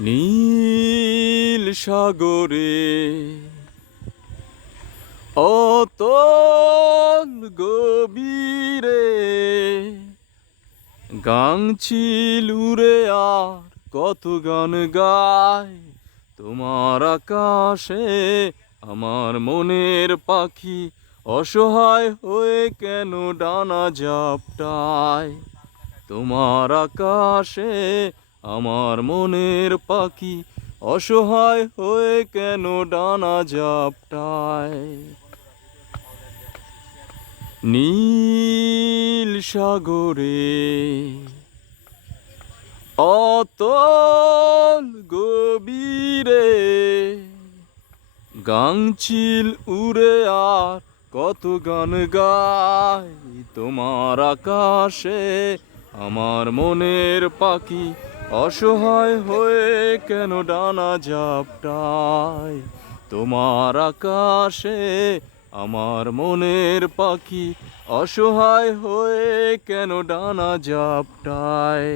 নীল সাগরে অতল গভীরে গাংচিল উড়ে আর কত গান গায় তোমার আকাশে আমার মনের পাখি অসহায় হয়ে কেন ডানা ঝাপটায় তোমার আকাশে আমার মনের পাখি অসহায় হয়ে কেন ডানা ঝাপটায় নীল সাগরে অতল গভীরে গাংচিল উড়ে আর কত গান গায় তোমার আকাশে আমার মনের পাখি অসহায় হয়ে কেন ডানা ঝাপটায় তোমার আকাশে আমার মনের পাখি অসহায় হয়ে কেন ডানা ঝাপটায়।